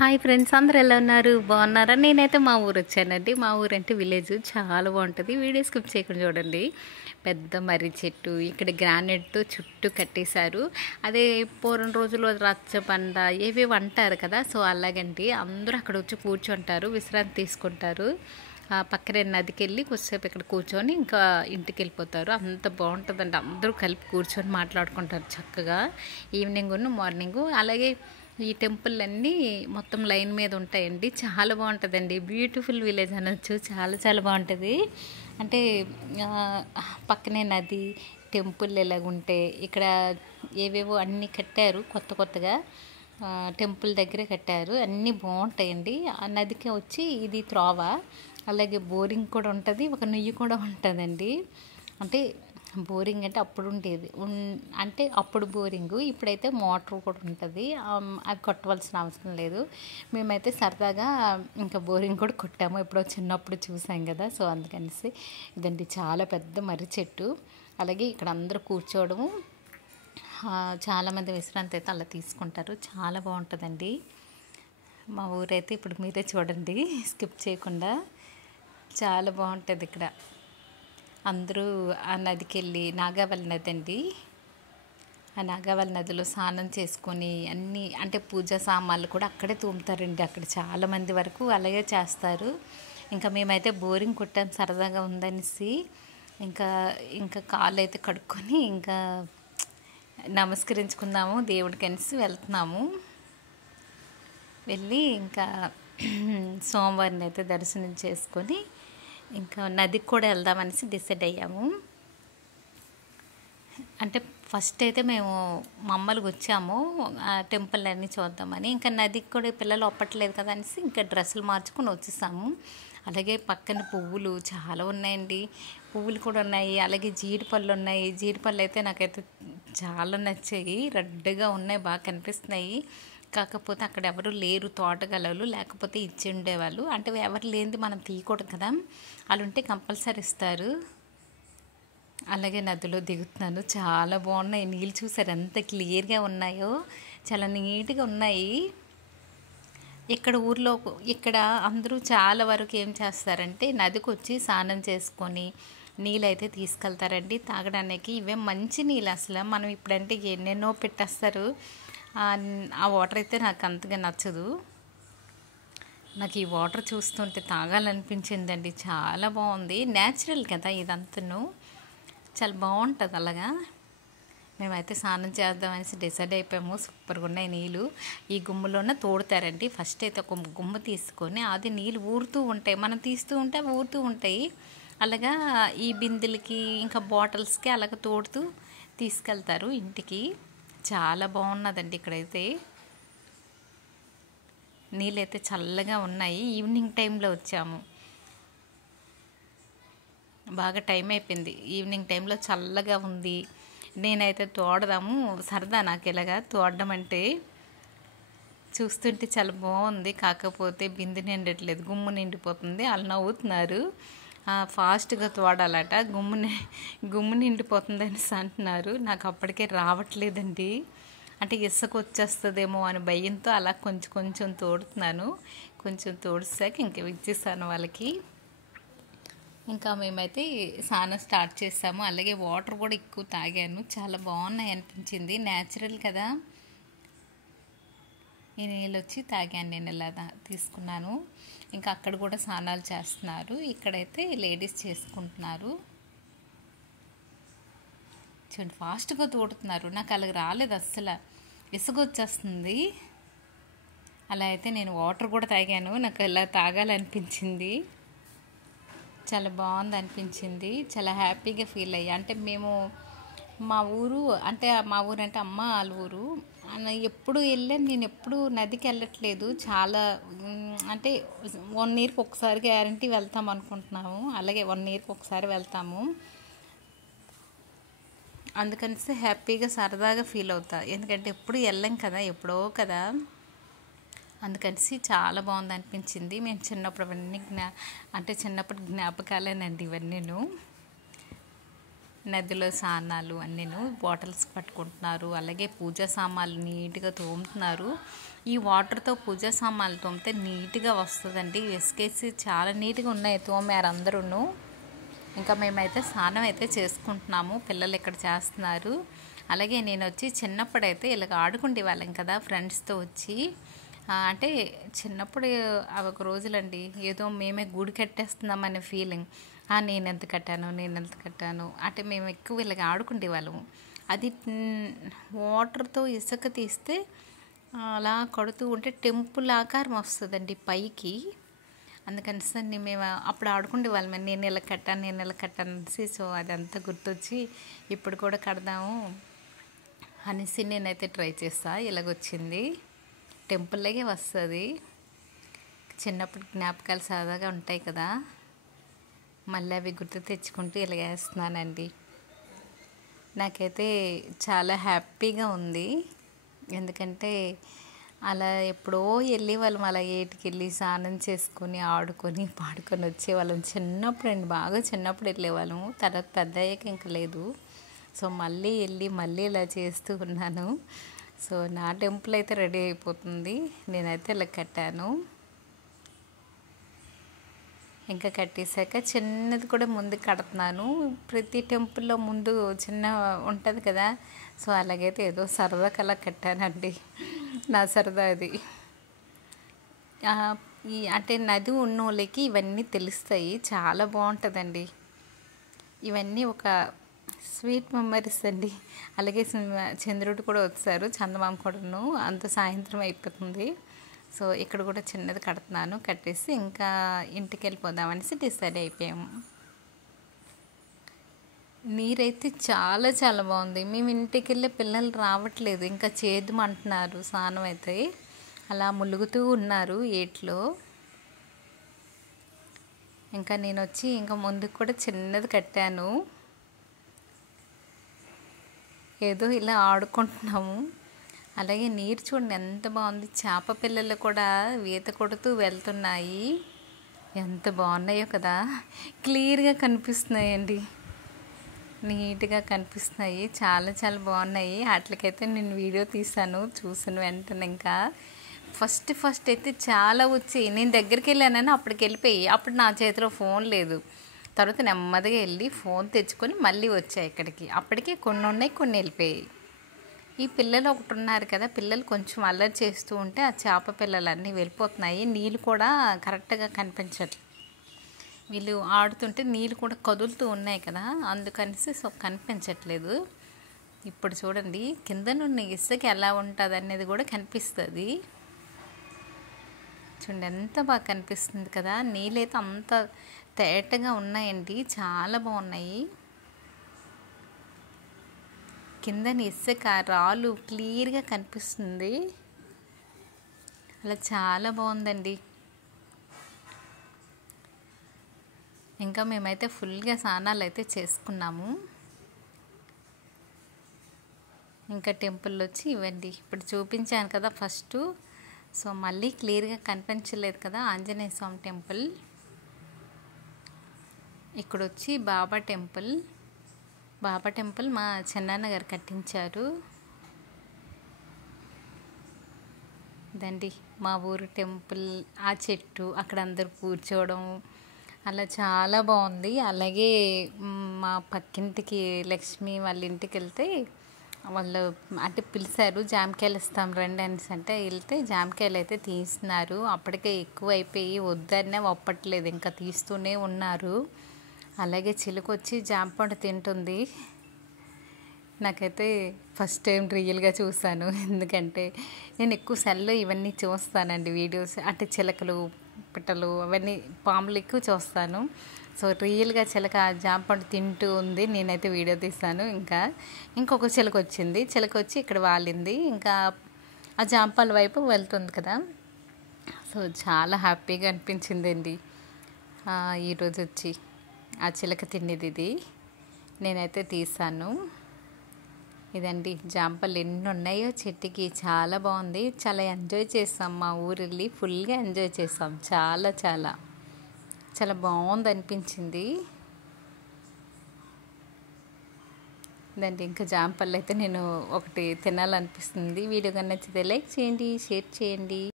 Hi friends, అందరూ ఎలా ఉన్నారు? బాగున్నారా? నేనైతే మా ఊరు వచ్చానండి. మా ఊరు అంటే విలేజ్ చాలా బాగుంటుంది. వీడియో స్కిప్ చేయకుండా చూడండి. పెద్ద మర్రి చెట్టు, ఇక్కడ గ్రానైట్తో చుట్టూ కట్టేశారు. అదే పూర్వం రోజుల్లో రచ్చబండ ఏవేవి అంటారు కదా, సో అలాగండి అందరూ అక్కడ వచ్చి కూర్చుంటారు, విశ్రాంతి తీసుకుంటారు. పక్కనే నదికి వెళ్ళి కొద్దిసేపు ఇక్కడ కూర్చొని ఇంకా ఇంటికి వెళ్ళిపోతారు. అంత బాగుంటుందండి. అందరూ కలిపి కూర్చొని మాట్లాడుకుంటారు చక్కగా ఈవినింగ్ మార్నింగు. అలాగే ఈ టెంపుల్ అన్నీ మొత్తం లైన్ మీద ఉంటాయండి. చాలా బాగుంటుందండి. బ్యూటిఫుల్ విలేజ్ అనొచ్చు. చాలా చాలా బాగుంటుంది. అంటే పక్కనే నది, టెంపుల్ ఎలాగుంటే ఇక్కడ ఏవేవో అన్నీ కట్టారు కొత్త కొత్తగా. టెంపుల్ దగ్గరే కట్టారు. అన్నీ బాగుంటాయండి. ఆ నదికి వచ్చి ఇది త్రోవ, అలాగే బోరింగ్ కూడా ఉంటుంది, ఒక నుయ్యి కూడా ఉంటుందండి. అంటే బోరింగ్ అంటే అప్పుడు ఉండేది, అంటే అప్పుడు బోరింగు, ఇప్పుడైతే మోటార్ కూడా ఉంటుంది. అది కొట్టవలసిన అవసరం లేదు. మేమైతే సరదాగా ఇంకా బోరింగ్ కూడా కొట్టాము, ఎప్పుడో చిన్నప్పుడు చూసాం కదా, సో అందుకనేసి. ఇదండి చాలా పెద్ద మర్రి చెట్టు. అలాగే ఇక్కడ అందరూ కూర్చోవడము, చాలామంది విశ్రాంతి అయితే అలా తీసుకుంటారు. చాలా బాగుంటుందండి మా ఊరైతే. ఇప్పుడు మీరే చూడండి స్కిప్ చేయకుండా. చాలా బాగుంటుంది ఇక్కడ. అందరూ ఆ నదికి వెళ్ళి, నాగావళి నది అండి, ఆ నాగావళి నదిలో స్నానం చేసుకొని అన్నీ అంటే పూజా సామాన్లు కూడా అక్కడే తోముతారండి. అక్కడ చాలామంది వరకు అలాగే చేస్తారు. ఇంకా మేమైతే బోరింగ్ కొట్టాం సరదాగా ఉందనేసి. ఇంకా ఇంకా కాళ్ళు అయితే కడుక్కొని ఇంకా నమస్కరించుకుందాము దేవుడికి అనేసి వెళ్తున్నాము. వెళ్ళి ఇంకా సోమవారిని అయితే దర్శనం చేసుకొని ఇంకా నదికి కూడా వెళ్దామనేసి డిసైడ్ అయ్యాము. అంటే ఫస్ట్ అయితే మేము మమ్మల్ని వచ్చాము ఆ టెంపుల్ అన్నీ చూద్దామని. ఇంకా నదికి కూడా పిల్లలు ఒప్పట్లేదు కదా అనేసి ఇంకా డ్రెస్సులు మార్చుకొని వచ్చేసాము. అలాగే పక్కన పువ్వులు చాలా ఉన్నాయండి. పువ్వులు కూడా ఉన్నాయి. అలాగే జీడిపళ్ళు ఉన్నాయి. జీడిపళ్ళు అయితే నాకైతే చాలా నచ్చాయి. రెడ్గా ఉన్నాయి, బాగా కనిపిస్తున్నాయి. కాకపోతే అక్కడ ఎవరు లేరు తోటగలలు, లేకపోతే ఇచ్చి ఉండేవాళ్ళు. అంటే ఎవరు లేనిది మనం తీయకూడదు కదా, వాళ్ళు ఉంటే కంపల్సరీ ఇస్తారు. అలాగే నదిలో దిగుతున్నాను. చాలా బాగున్నాయి. నీళ్ళు చూసారు ఎంత క్లియర్గా ఉన్నాయో, చాలా నీట్గా ఉన్నాయి. ఇక్కడ ఊర్లో ఇక్కడ అందరూ చాలా వరకు ఏం చేస్తారంటే నదికి వచ్చి స్నానం చేసుకొని నీళ్ళైతే తీసుకెళ్తారండి తాగడానికి. ఇవే మంచి నీళ్ళు. అసలు మనం ఇప్పుడంటే ఎన్నెన్నో పెట్టేస్తారు. ఆ వాటర్ అయితే నాకు అంతగా నచ్చదు. నాకు ఈ వాటర్ చూస్తుంటే తాగాలనిపించిందండి. చాలా బాగుంది. న్యాచురల్ కదా ఇదంతను, చాలా బాగుంటుంది. అలాగా మేమైతే స్నానం చేద్దామనేసి డిసైడ్ అయిపోయాము. సూపర్గా ఉన్నాయి నీళ్ళు. ఈ గుమ్మలోనే తోడుతారండి. ఫస్ట్ అయితే ఒక గుమ్మ తీసుకొని అది నీళ్ళు ఊరుతూ ఉంటాయి, మనం తీస్తూ ఉంటే అవి ఊరుతూ ఉంటాయి. అలాగా ఈ బిందెలకి ఇంకా బాటిల్స్కి అలాగ తోడుతూ తీసుకెళ్తారు ఇంటికి. చాలా బాగున్నదండి ఇక్కడైతే. నీళ్ళైతే చల్లగా ఉన్నాయి. ఈవినింగ్ టైంలో వచ్చాము, బాగా టైం అయిపోయింది. ఈవినింగ్ టైంలో చల్లగా ఉంది. నేనైతే తోడదాము సరదా నాకు. ఇలాగా తోడడం అంటే చూస్తుంటే చాలా బాగుంది. కాకపోతే బిందె నిండట్లేదు, గుమ్ము నిండిపోతుంది. వాళ్ళు నవ్వుతున్నారు. ఫాస్ట్గా తోడాలట, గుమ్ము నిండిపోతుంది అనేసి అంటున్నారు. నాకు అప్పటికే రావట్లేదండి. అంటే ఇసుక వచ్చేస్తుందేమో అని భయంతో అలా కొంచెం కొంచెం తోడుతున్నాను. కొంచెం తోడిసాక ఇంక ఇచ్చేసాను వాళ్ళకి. ఇంకా మేమైతే స్నానం స్టార్ట్ చేసాము. అలాగే వాటర్ కూడా ఎక్కువ తాగాను. చాలా బాగున్నాయి అనిపించింది. న్యాచురల్ కదా, ఈ నీళ్ళు వచ్చి తాగాను నేను. ఇలా తీసుకున్నాను. ఇంకా అక్కడ కూడా స్నానాలు చేస్తున్నారు. ఇక్కడైతే లేడీస్ చేసుకుంటున్నారు. చూడండి ఫాస్ట్గా తోడుతున్నారు. నాకు అలాగ రాలేదు అస్సలు, ఇసుక వచ్చేస్తుంది. అలా అయితే నేను వాటర్ కూడా తాగాను. నాకు ఇలా తాగాలనిపించింది. చాలా బాగుంది అనిపించింది. చాలా హ్యాపీగా ఫీల్ అయ్యా. అంటే మేము మా ఊరు అంటే అమ్మ వాళ్ళ ఊరు. ఎప్పుడు వెళ్ళాను నేను, ఎప్పుడు నదికి వెళ్ళట్లేదు. చాలా అంటే 1 ఇయర్కి ఒకసారి గ్యారంటీ వెళ్తాం అనుకుంటున్నాము. అలాగే 1 ఇయర్కి ఒకసారి వెళ్తాము. అందుకనిస్తే హ్యాపీగా సరదాగా ఫీల్ అవుతా. ఎందుకంటే ఎప్పుడు వెళ్ళాం కదా, ఎప్పుడో కదా, అందుకనిసి చాలా బాగుంది అనిపించింది. మేము చిన్నప్పుడు అవన్నీ చిన్నప్పటి జ్ఞాపకాలేనండి ఇవన్నీను. నదిలో స్నానాలు అన్నీను బాటిల్స్ పట్టుకుంటున్నారు. అలాగే పూజా సామాన్లు నీట్గా తోముతున్నారు. ఈ వాటర్తో పూజా సామాన్లు తోమితే నీట్గా వస్తుందండి. ఇసుకేసి చాలా నీట్గా ఉన్నాయి, తోమారు అందరూ. ఇంకా మేమైతే స్నానం అయితే చేసుకుంటున్నాము, పిల్లలు ఇక్కడ చేస్తున్నారు. అలాగే నేను వచ్చి చిన్నప్పుడైతే ఇలాగ ఆడుకుండే వాళ్ళం కదా ఫ్రెండ్స్తో వచ్చి. అంటే చిన్నప్పుడు అవి ఒక రోజులండి, ఏదో మేమే గూడు కట్టేస్తున్నామనే ఫీలింగ్. నేనెంత కట్టాను అంటే మేము ఎక్కువ ఇలాగ ఆడుకుండే వాళ్ళము. అది వాటర్తో ఇసుక తీస్తే అలా కడుతూ ఉంటే టెంపుల్ ఆకారం వస్తుందండి పైకి. అందుకని మేము అప్పుడు ఆడుకుండే వాళ్ళం, నేను ఇలా కట్టాను అనేసి. సో అదంతా గుర్తొచ్చి ఇప్పుడు కూడా కడదాము అనేసి నేనైతే ట్రై చేస్తా. ఇలాగొచ్చింది, టెంపుల్లాగే వస్తుంది. చిన్నప్పుడు జ్ఞాపకాలు సరదాగా ఉంటాయి కదా, మళ్ళీ అవి గుర్తు తెచ్చుకుంటూ ఇలాగ వేస్తున్నానండి. నాకైతే చాలా హ్యాపీగా ఉంది. ఎందుకంటే అలా ఎప్పుడో వెళ్ళి వాళ్ళం, అలా ఏటికి వెళ్ళి స్నానం చేసుకొని ఆడుకొని పాడుకొని వచ్చేవాళ్ళం. చిన్నప్పుడు అండి, బాగా చిన్నప్పుడు వెళ్ళేవాళ్ళము. తర్వాత పెద్ద అయ్యాక ఇంకా లేదు. సో మళ్ళీ ఇలా చేస్తూ ఉన్నాను. సో నా టెంపుల్ అయితే రెడీ అయిపోతుంది. నేనైతే ఇలా కట్టాను. ఇంకా కట్టేశాక చిన్నది కూడా ముందు కడుతున్నాను. ప్రతి టెంపుల్లో ముందు చిన్న ఉంటుంది కదా, సో అలాగైతే ఏదో సరదాకి అలా కట్టానండి. నా సరదా అది. అంటే నది ఉన్నోళ్ళకి ఇవన్నీ తెలుస్తాయి, చాలా బాగుంటుందండి. ఇవన్నీ ఒక స్వీట్ మెమరీస్ అండి. అలాగే చంద్రుడు కూడా వచ్చారు, చందమామ కూడాను. అంత సాయంత్రం అయిపోతుంది. సో ఇక్కడ కూడా చిన్నది కడుతున్నాను. కట్టేసి ఇంకా ఇంటికి వెళ్ళిపోదామనేసి డిసైడ్ అయిపోయాము. నీరైతే చాలా చాలా బాగుంది. మేము ఇంటికి వెళ్ళే పిల్లలు రావట్లేదు, ఇంకా చేద్దామంటున్నారు స్నానం అయితే. అలా ములుగుతూ ఉన్నారు ఏట్లో. ఇంకా నేను వచ్చి ఇంకా ముందుకు కూడా చిన్నది కట్టాను. ఏదో ఇలా ఆడుకుంటున్నాము. అలాగే నీరు చూడండి ఎంత బాగుంది. చేప పిల్లలు కూడా ఈత కొడుతూ వెళ్తున్నాయి. ఎంత బాగున్నాయో కదా, క్లియర్గా కనిపిస్తున్నాయండి, నీట్గా కనిపిస్తున్నాయి. చాలా చాలా బాగున్నాయి. వాటికైతే నేను వీడియో తీసాను, చూసిన వెంటనే ఇంకా ఫస్ట్ అయితే చాలా వచ్చి నేను దగ్గరికి వెళ్ళానని అప్పటికి వెళ్ళిపోయి, అప్పుడు నా చేతిలో ఫోన్ లేదు. తర్వాత నెమ్మదిగా వెళ్ళి ఫోన్ తెచ్చుకొని మళ్ళీ వచ్చాయి ఇక్కడికి. అప్పటికే కొన్ని ఉన్నాయి, కొన్ని వెళ్ళిపోయాయి. ఈ పిల్లలు ఒకటి ఉన్నారు కదా, పిల్లలు కొంచెం అల్లరి చేస్తూ ఉంటే ఆ చేప పిల్లలన్నీ వెళ్ళిపోతున్నాయి. నీళ్ళు కూడా కరెక్ట్గా కనిపించట్లేదు. వీళ్ళు ఆడుతుంటే నీళ్ళు కూడా కదులుతూ ఉన్నాయి కదా, అందుకనేసి సో కనిపించట్లేదు. ఇప్పుడు చూడండి కింద నుండి ఇసుక ఎలా ఉంటుంది అనేది కూడా కనిపిస్తుంది. చూడండి ఎంత బాగా కనిపిస్తుంది కదా. నీళ్ళైతే అంత తేటగా ఉన్నాయండి, చాలా బాగున్నాయి. కిందని ఇసుక రాళ్ళు క్లియర్గా కనిపిస్తుంది. అలా చాలా బాగుందండి. ఇంకా మేమైతే ఫుల్గా స్నానాలు అయితే చేసుకున్నాము. ఇంకా టెంపుల్ వచ్చి ఇవ్వండి, ఇప్పుడు చూపించాను కదా ఫస్ట్. సో మళ్ళీ క్లియర్గా కనిపించలేదు కదా, ఆంజనేయ స్వామి టెంపుల్. ఇక్కడ వచ్చి బాబా టెంపుల్ మా చిన్నాన్న గారు కట్టించారు. ఇదండి మా ఊరు టెంపుల్. ఆ చెట్టు అక్కడ అందరు కూర్చోవడం అలా చాలా బాగుంది. అలాగే మా పక్కింటికి లక్ష్మి వాళ్ళ ఇంటికి వెళ్తే వాళ్ళు అంటే పిలిచారు, జామకాయలు ఇస్తాం రండి అనేసి. అంటే వెళ్తే జామకాయలు అయితే తీస్తున్నారు. అప్పటికే ఎక్కువ అయిపోయి వద్దనే ఒప్పట్లేదు, ఇంకా తీస్తూనే ఉన్నారు. అలాగే చిలుక వచ్చి జాంపండు తింటుంది. నాకైతే ఫస్ట్ టైం రియల్గా చూసాను, ఎందుకంటే నేను ఎక్కువ సెల్లో ఇవన్నీ చూస్తానండి వీడియోస్. అంటే చిలకలు పిట్టలు అవన్నీ పాములు ఎక్కువ చూస్తాను. సో రియల్గా చిలక జాంపండు తింటూ ఉంది, నేనైతే వీడియో తీస్తాను. ఇంకొక చిలక వచ్చింది, చిలక వచ్చి ఇక్కడ వాలింది, ఇంకా ఆ జాంపండు వైపు వెళ్తుంది కదా. సో చాలా హ్యాపీగా అనిపించిందండి ఈరోజు వచ్చి. ఆ చిలక తినేది ఇది నేనైతే తీసాను. ఇదండి జాంపళ్ళు ఎన్ని ఉన్నాయో చెట్టుకి, చాలా బాగుంది. చాలా ఎంజాయ్ చేసాం, మా ఊరు వెళ్ళి ఫుల్గా ఎంజాయ్ చేసాం. చాలా చాలా చాలా బాగుంది అనిపించింది. దాంట్లో ఇంకా జామ పళ్ళు అయితే నేను ఒకటి తినాలనిపిస్తుంది. వీడియో కానీ నచ్చితే లైక్ చేయండి, షేర్ చేయండి.